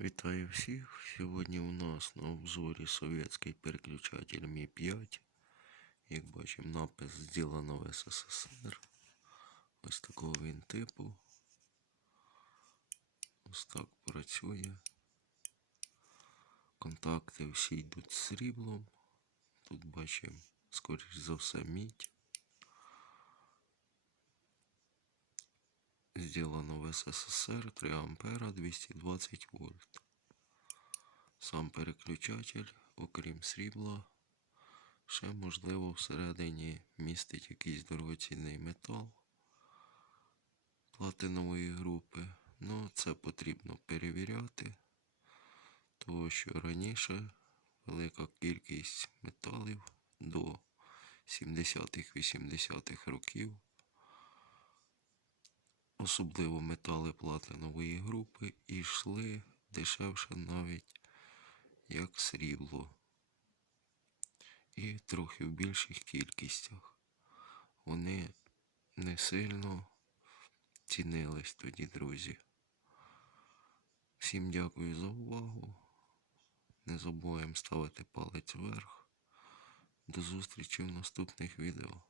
Вітаю всіх! Сьогодні у нас на обзорі совєтський переключатель Ми-5. Як бачимо, напис «Зроблено в СССР. Ось такого він типу. Ось так працює. Контакти всі йдуть з сріблом. Тут бачимо, скоріш за все, мідь. Сделано в СССР 3 ампера 220 вольт. Сам переключатель, окрім срібла, ще можливо всередині містить якийсь дорогоцінний метал платинової групи. Ну, це потрібно перевіряти, тому що раніше велика кількість металів до 70-х-80-х років особливо метали платинової групи, йшли дешевше навіть як срібло. І трохи в більших кількостях. Вони не сильно цінились тоді, друзі. Всім дякую за увагу. Не забуваємо ставити палець вверх. До зустрічі в наступних відео.